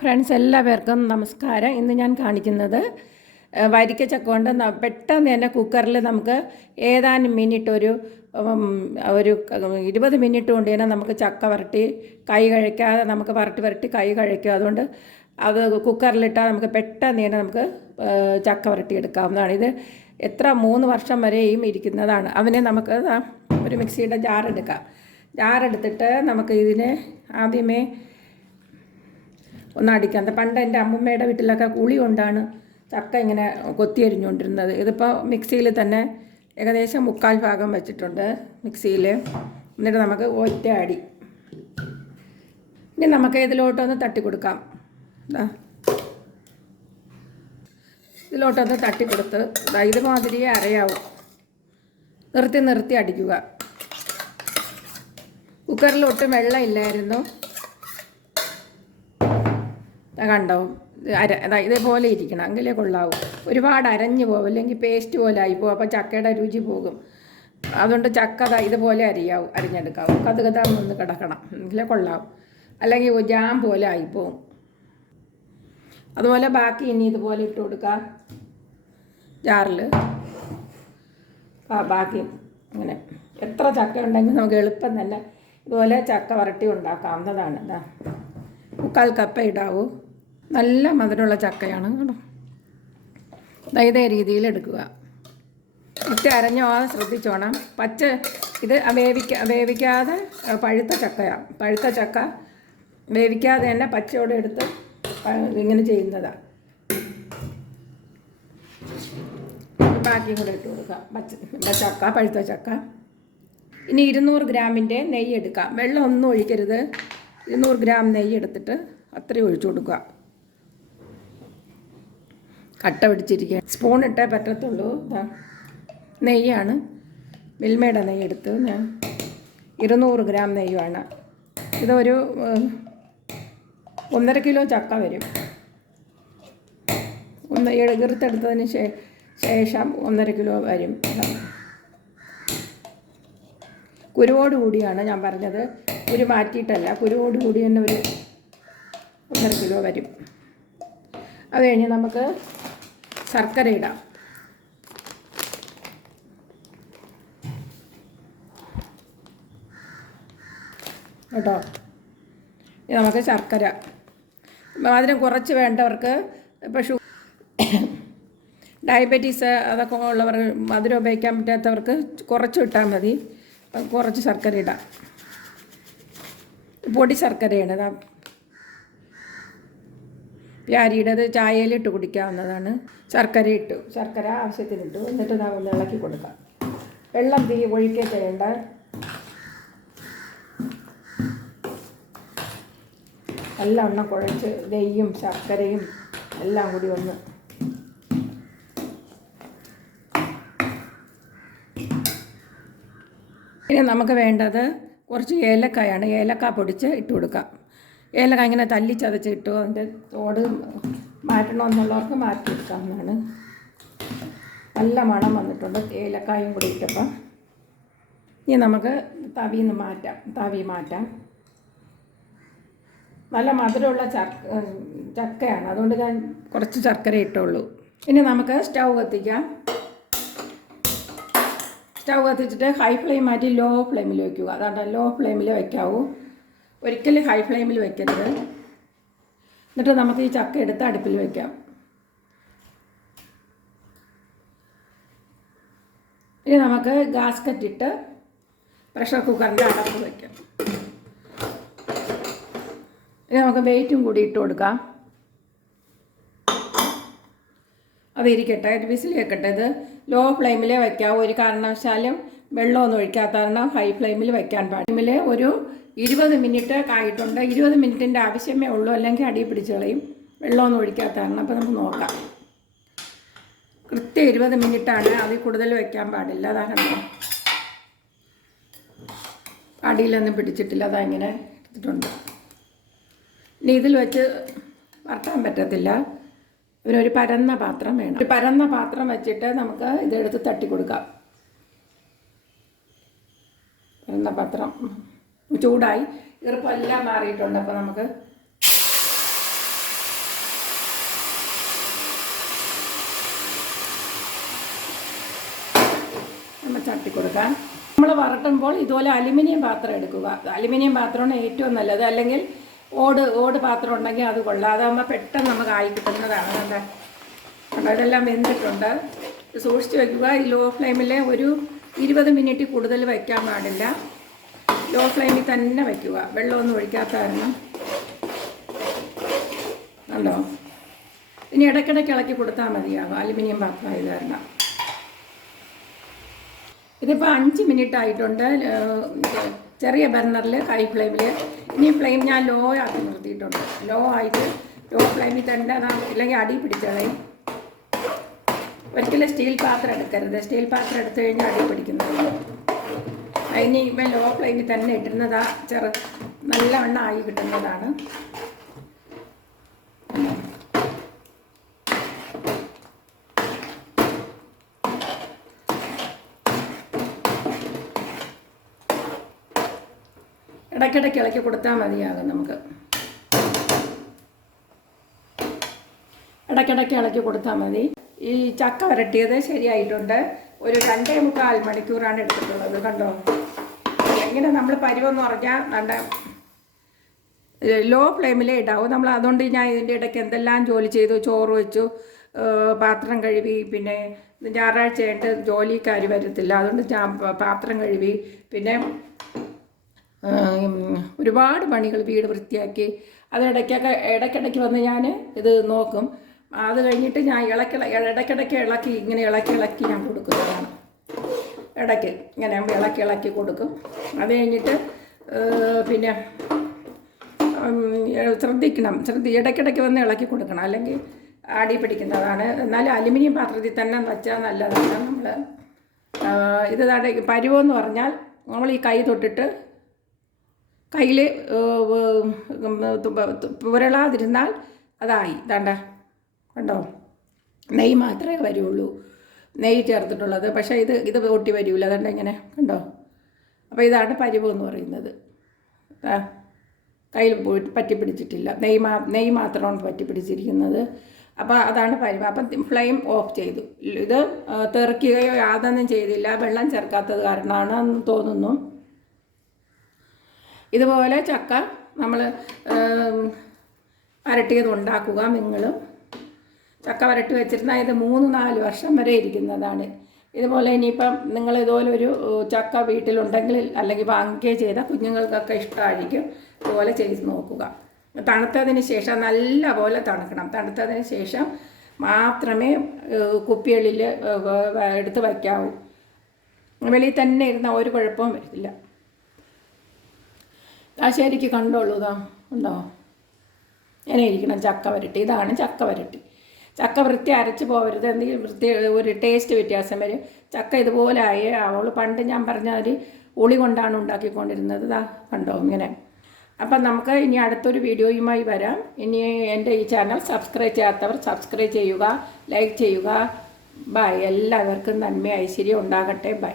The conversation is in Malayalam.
ഫ്രണ്ട്സ് എല്ലാവർക്കും നമസ്കാരം. ഇന്ന് ഞാൻ കാണിക്കുന്നത് വരിക്ക ചക്ക കൊണ്ട് പെട്ടെന്ന് തന്നെ കുക്കറിൽ നമുക്ക് ഏതാനും മിനിറ്റ് ഒരു ഒരു ഇരുപത് മിനിറ്റ് കൊണ്ട് തന്നെ നമുക്ക് ചക്ക വരട്ടി കൈ കഴിക്കാതെ നമുക്ക് വരട്ടി വരട്ടി കൈ കഴിക്കും. അതുകൊണ്ട് അത് കുക്കറിലിട്ടാൽ നമുക്ക് പെട്ടെന്ന് തന്നെ നമുക്ക് ചക്ക വരട്ടി എടുക്കാവുന്നതാണ് ഇത് എത്ര മൂന്ന് വർഷം വരെയും ഇരിക്കുന്നതാണ്. അതിനെ നമുക്ക് ഒരു മിക്സിയുടെ ജാർ എടുക്കാം. ജാർ എടുത്തിട്ട് നമുക്ക് ഇതിനെ ആദ്യമേ ഒന്ന് അടിക്കാം പണ്ട് എന്റെ അമ്മമ്മയുടെ വീട്ടിലൊക്കെ കുളി കൊണ്ടാണ് ചക്ക ഇങ്ങനെ കൊത്തിയരിഞ്ഞുകൊണ്ടിരുന്നത് ഇതിപ്പോൾ മിക്സിയിൽ തന്നെ ഏകദേശം മുക്കാൽ ഭാഗം വെച്ചിട്ടുണ്ട് മിക്സിയിൽ. എന്നിട്ട് നമുക്ക് ഒറ്റ അടി. ഇനി നമുക്ക് ഇതിലോട്ടൊന്ന് തട്ടി കൊടുക്കാം. ഇതിലോട്ടൊന്ന് തട്ടി കൊടുത്ത് ദാ ഇതുമാതിരിയേ അരയാവും. നിർത്തി നിർത്തി അടിക്കുക. കുക്കറിൽ ഒട്ടും വെള്ളം ഇല്ലായിരുന്നു. ദാ കണ്ടോ അര ഇതേപോലെ ഇരിക്കണം. എങ്കിലേ കൊള്ളാവൂ. ഒരുപാട് അരഞ്ഞു പോകും അല്ലെങ്കിൽ പേസ്റ്റ് പോലെ ആയിപ്പോവും അപ്പോൾ ചക്കയുടെ രുചി പോകും. അതുകൊണ്ട് ചക്ക ഇതുപോലെ അരിയാവും. അരിഞ്ഞെടുക്കാവും. കത് ഒന്ന് കിടക്കണം. എങ്കിലേ കൊള്ളാവും. അല്ലെങ്കിൽ ജാം പോലെ ആയിപ്പോവും അതുപോലെ ബാക്കി ഇനി ഇതുപോലെ ഇട്ട് കൊടുക്കാം. ജാറിൽ ബാക്കി അങ്ങനെ എത്ര ചക്ക ഉണ്ടെങ്കിൽ നമുക്ക് എളുപ്പം തന്നെ ഇതുപോലെ ചക്ക വരട്ടി ഉണ്ടാക്കാവുന്നതാണ്. മുക്കാൽ കപ്പ ഇടാവൂ. നല്ല മധുരമുള്ള ചക്കയാണ് കേട്ടോ. ഇതേ രീതിയിൽ എടുക്കുക. ഇട്ട് അരഞ്ഞു പോകാതെ ശ്രദ്ധിച്ചോണം. പച്ച ഇത് വേവിക്ക വേവിക്കാതെ പഴുത്ത ചക്കയാണ് പഴുത്ത ചക്ക വേവിക്കാതെ തന്നെ പച്ചയോടെ എടുത്ത് ഇങ്ങനെ ചെയ്യുന്നതാണ് ബാക്കിയും കൂടെ ഇട്ട് കൊടുക്കാം പച്ച ചക്ക പഴുത്ത ചക്ക. ഇനി ഇരുന്നൂറ് ഗ്രാമിന്റെ നെയ്യ് എടുക്കാം. വെള്ളം ഒന്നും ഒഴിക്കരുത്. ഇരുന്നൂറ് ഗ്രാം നെയ്യ് എടുത്തിട്ട് അത്രയും ഒഴിച്ചു കൊടുക്കുക. കട്ട പിടിച്ചിരിക്കുക സ്പൂൺ ഇട്ടേ പറ്റത്തുള്ളൂ. നെയ്യാണ്. മിൽമയുടെ നെയ്യ് എടുത്ത് ഞാൻ ഇരുന്നൂറ് ഗ്രാം നെയ്യുമാണ്. ഇതൊരു ഒന്നര കിലോ ചക്ക വരും. ഒന്ന് എഴുതിർത്തെടുത്തതിന് ശേ- ശേഷം ഒന്നര കിലോ വരും. കുരുവോട് കൂടിയാണ് ഞാൻ പറഞ്ഞത്. കുരു മാറ്റിയിട്ടല്ല കുരുവോട് കൂടി തന്നെ ഒരു ഒന്നര കിലോ വരും. അത് കഴിഞ്ഞ് നമുക്ക് ശർക്കര ഇടാം കേട്ടോ നമുക്ക് ശർക്കര. മധുരം കുറച്ച് വേണ്ടവർക്ക് ഇപ്പോൾ ഷു ഡയബറ്റീസ് അതൊക്കെ ഉള്ളവർ മധുരം ഉപയോഗിക്കാൻ പറ്റാത്തവർക്ക് കുറച്ച് ഇട്ടാൽ മതി. കുറച്ച് ശർക്കര ഇടാം. പൊടി ശർക്കരയാണ്. ഇതാ അരിയുടേത് ചായയിലിട്ട് കുടിക്കാവുന്നതാണ്. ശർക്കര ഇട്ടു ശർക്കര ആവശ്യത്തിനിട്ടു. എന്നിട്ട് ഒന്ന് ഇളക്കി കൊടുക്കാം. വെള്ളം തീ ഒഴിക്കേ ചെയ്യേണ്ട. എല്ലാം ഒന്ന് കുഴച്ച് നെയ്യും ശർക്കരയും എല്ലാം കൂടി ഒന്ന് ഇനി നമുക്ക് വേണ്ടത് കുറച്ച് ഏലക്കായാണ്. ഏലക്ക പൊടിച്ച് ഇട്ട് കൊടുക്കാം. ഏലക്ക ഇങ്ങനെ തല്ലി ചതച്ച് ഇട്ടു അതിന്റെ തോട് മാറ്റണമെന്നുള്ളവർക്ക് മാറ്റിയെടുക്കാവുന്നതാണ് നല്ല മണം വന്നിട്ടുണ്ട് ഏലക്കായും കൂടി ഇട്ടപ്പോൾ ഇനി നമുക്ക് തവിയിൽ നിന്ന് മാറ്റാം തവി മാറ്റാം. നല്ല മധുരമുള്ള ചക്ക ചക്കയാണ്. അതുകൊണ്ട് ഞാൻ കുറച്ച് ശർക്കര ഇട്ടുള്ളൂ. ഇനി നമുക്ക് സ്റ്റൗ കത്തിക്കാം. സ്റ്റൗ കത്തിച്ചിട്ട് ഹൈ ഫ്ലെയിം മാറ്റി ലോ ഫ്ലെയിമിൽ വയ്ക്കുക. അതാണ് ലോ ഫ്ലെയിമിൽ വെക്കാവൂ ഒരിക്കലും ഹൈ ഫ്ലെയിമിൽ വയ്ക്കരുത് എന്നിട്ട് നമുക്ക് ഈ ചക്ക എടുത്ത് അടുപ്പിൽ വയ്ക്കാം ഇനി നമുക്ക് ഗാസ്കറ്റ് ഇട്ട് പ്രഷർ കുക്കറിന്റെ അടപ്പ് വയ്ക്കാം ഇനി നമുക്ക് വെയിറ്റും കൂടി ഇട്ട് കൊടുക്കാം. അത് ഇരിക്കട്ടെ. ഒരു വിസിൽ വെക്കട്ടെ. ഇത് ലോ ഫ്ലെയിമിലേ വയ്ക്കാം ഒരു കാരണവശാലും വെള്ളമൊന്നും ഒഴിക്കാത്ത കാരണം ഹൈ ഫ്ലെയിമിൽ വയ്ക്കാൻ പാടില്ല. ഒരു ഇരുപത് മിനിറ്റ് ആയിട്ടുണ്ട്. ഇരുപത് മിനിറ്റിന്റെ ആവശ്യമേ ഉള്ളൂ. അല്ലെങ്കിൽ അടി പിടിച്ച് കളയും. വെള്ളമൊന്നും ഒഴിക്കാത്ത കാരണം. അപ്പോൾ നമുക്ക് നോക്കാം. കൃത്യം ഇരുപത് മിനിറ്റാണ്. അതിൽ കൂടുതൽ വയ്ക്കാൻ പാടില്ല. അതാ കണ്ടോ അടിയിലൊന്നും പിടിച്ചിട്ടില്ല. അതാ ഇങ്ങനെ എടുത്തിട്ടുണ്ട്. ഇനി ഇതിൽ വെച്ച് വറക്കാൻ പറ്റത്തില്ല. ഒരു പരന്ന പാത്രം വേണം. ഒരു പരന്ന പാത്രം വെച്ചിട്ട് നമുക്ക് ഇതെടുത്ത് തട്ടി കൊടുക്കാം പരന്ന പാത്രം. ചൂടായി. ഈർപ്പം എല്ലാം മാറിയിട്ടുണ്ട് അപ്പോൾ നമുക്ക് നമ്മൾ ചട്ടി കൊടുക്കാം. നമ്മൾ വറട്ടുമ്പോൾ ഇതുപോലെ അലുമിനിയം പാത്രം എടുക്കുക. അലുമിനിയം പാത്രമാണ് ഏറ്റവും നല്ലത്. അല്ലെങ്കിൽ ഓട് ഓട് പാത്രം ഉണ്ടെങ്കിൽ അത് കൊള്ളാം. പെട്ടെന്ന് നമുക്ക് ആയി കിട്ടുന്നതാണ്. നല്ല കണ്ടോ? ഇതെല്ലാം വെന്തിട്ടുണ്ട്. സൂക്ഷിച്ച് വയ്ക്കുക ഈ ലോ ഫ്ലെയിമിൽ ഒരു ഇരുപത് മിനിറ്റ് കൂടുതൽ വയ്ക്കാൻ പാടില്ല. ലോ ഫ്ലെയിമിൽ തന്നെ വയ്ക്കുക വെള്ളമൊന്നും ഒഴിക്കാത്ത കാരണം. കണ്ടോ? ഇനി ഇടയ്ക്കിടയ്ക്ക് ഇളക്കി കൊടുത്താൽ മതിയാകും അലുമിനിയം പാത്രം ആയത് കാരണം ഇതിപ്പോൾ അഞ്ച് മിനിറ്റ് ആയിട്ടുണ്ട്. ചെറിയ ബർണറിൽ ഹൈ ഫ്ലെയിമിൽ ഇനി ഫ്ലെയിം ഞാൻ ലോ ആക്കി നിർത്തിയിട്ടുണ്ട്. ലോ ആയിട്ട് ലോ ഫ്ലെയിമിൽ തന്നെ ഇല്ലെങ്കിൽ അടി പിടിച്ചളയും ഒരിക്കലും സ്റ്റീൽ പാത്രം എടുക്കരുത്. സ്റ്റീൽ പാത്രം എടുത്തു കഴിഞ്ഞാൽ അടി പിടിക്കുന്നത്. അതിന് ഇപ്പം ലോ ഫ്ലെയിമിൽ തന്നെ ഇടുന്നതാ. ചെറു നല്ലവണ്ണം ആയി കിട്ടുന്നതാണ്. ഇടയ്ക്കിടയ്ക്ക് ഇളക്കി കൊടുത്താൽ മതിയാകും നമുക്ക്. ഇടയ്ക്കിടയ്ക്ക് ഇളക്കി കൊടുത്താൽ മതി. ഈ ചക്ക വരട്ടിയത് ശരിയായിട്ടുണ്ട്. ഒരു രണ്ടേ മുക്കാൽ മണിക്കൂറാണ് എടുത്തിട്ടുള്ളത്. കണ്ടോ? എങ്ങനെ നമ്മൾ പരുവെന്ന് പറഞ്ഞാൽ നല്ല ലോ ഫ്ലെയിമിലേ ഇടാവും. നമ്മൾ അതുകൊണ്ട് ഞാൻ ഇതിന്റെ ഇടയ്ക്ക് എന്തെല്ലാം ജോലി ചെയ്തു? ചോറ് വെച്ചു പാത്രം കഴുകി പിന്നെ ഞായറാഴ്ച ആയിട്ട് ജോലിക്കാർ വരത്തില്ല. അതുകൊണ്ട് ഞാൻ പാത്രം കഴുകി പിന്നെ ഒരുപാട് പണികൾ വീട് വൃത്തിയാക്കി. അതിനിടയ്ക്കൊക്കെ ഇടയ്ക്കിടയ്ക്ക് വന്ന് ഞാൻ ഇത് നോക്കും. അത് കഴിഞ്ഞിട്ട് ഞാൻ ഇളക്കി ഇടയ്ക്കിടയ്ക്ക് ഇളക്കി ഇങ്ങനെ ഇളക്കി ഇളക്കി ഞാൻ കൊടുക്കുന്നതാണ്. ഇടയ്ക്ക് ഇങ്ങനെ ഇളക്കി ഇളക്കി കൊടുക്കും. അത് കഴിഞ്ഞിട്ട് പിന്നെ ശ്രദ്ധിക്കണം. ശ്രദ്ധി ഇടയ്ക്കിടയ്ക്ക് വന്ന് ഇളക്കി കൊടുക്കണം. അല്ലെങ്കിൽ ആടി പിടിക്കുന്നതാണ്. എന്നാലും അലുമിനിയം പാത്രത്തിൽ തന്നെ വെച്ചാൽ നല്ലതാണ്. നമ്മൾ ഇത് തട പരുവെന്ന് പറഞ്ഞാൽ നമ്മൾ ഈ കൈ തൊട്ടിട്ട് കയ്യിൽ പുരളാതിരുന്നാൽ അതായി. തണ്ട കണ്ടോ? നെയ് മാത്രമേ വരുള്ളൂ. നെയ്യ് ചേർത്തിട്ടുള്ളത്. പക്ഷേ ഇത് ഇത് ഒട്ടി വരില്ല അതുകൊണ്ട് ഇങ്ങനെ കണ്ടോ? അപ്പോൾ ഇതാണ് പരിവം എന്ന് പറയുന്നത്. കയ്യിൽ പോയിട്ട് പറ്റി പിടിച്ചിട്ടില്ല. നെയ്യ് മാ നെയ്യ് മാത്രമാണ് പറ്റി പിടിച്ചിരിക്കുന്നത്. അപ്പോൾ അതാണ് പരിവം. അപ്പം ഫ്ലെയിം ഓഫ് ചെയ്തു. ഇത് തെറിക്കുകയോ യാതൊന്നും ചെയ്തില്ല. വെള്ളം ചേർക്കാത്തത് കാരണമാണ് എന്ന് തോന്നുന്നു. ഇതുപോലെ ചക്ക നമ്മൾ അരട്ടിയത് ഉണ്ടാക്കുക. നിങ്ങളും ചക്ക വരട്ടി വെച്ചിരുന്നാൽ ഇത് മൂന്ന് നാല് വർഷം വരെ ഇരിക്കുന്നതാണ്. ഇതുപോലെ ഇനിയിപ്പം നിങ്ങൾ ഇതുപോലെ ഒരു ചക്ക വീട്ടിലുണ്ടെങ്കിൽ അല്ലെങ്കിൽ വാങ്ങിക്കുകയോ ചെയ്താൽ കുഞ്ഞുങ്ങൾക്കൊക്കെ ഇഷ്ടമായിരിക്കും. ഇതുപോലെ ചെയ്ത് നോക്കുക. തണുത്തതിന് ശേഷം നല്ല പോലെ തണുക്കണം. തണുത്തതിന് ശേഷം മാത്രമേ കുപ്പികളിൽ എടുത്ത് വയ്ക്കാവൂ. വെളിയിൽ തന്നെ ഇരുന്ന ഒരു കുഴപ്പവും വരില്ല ശരിക്ക് കണ്ടോളൂ ഇതാ ഉണ്ടോ? ഇങ്ങനെ ഇരിക്കണം ചക്ക വരട്ടി. ഇതാണ് ചക്ക വരട്ടി. ചക്ക വൃത്തി അരച്ച് പോകരുത് എന്തെങ്കിലും വൃത്തി ഒരു ടേസ്റ്റ് വ്യത്യാസം വരും. ചക്ക ഇതുപോലെ ആയേ അവൾ പണ്ട് ഞാൻ പറഞ്ഞ ഒരു ഉളി കൊണ്ടാണ് ഉണ്ടാക്കിക്കൊണ്ടിരുന്നത്. ഇതാ കണ്ടോ ഇങ്ങനെ. അപ്പം നമുക്ക് ഇനി അടുത്തൊരു വീഡിയോയുമായി വരാം. ഇനി എന്റെ ഈ ചാനൽ സബ്സ്ക്രൈബ് ചെയ്യാത്തവർ സബ്സ്ക്രൈബ് ചെയ്യുക ലൈക്ക് ചെയ്യുക. ബൈ എല്ലാവർക്കും നന്മ ഐശ്വര്യം ഉണ്ടാകട്ടെ. ബൈ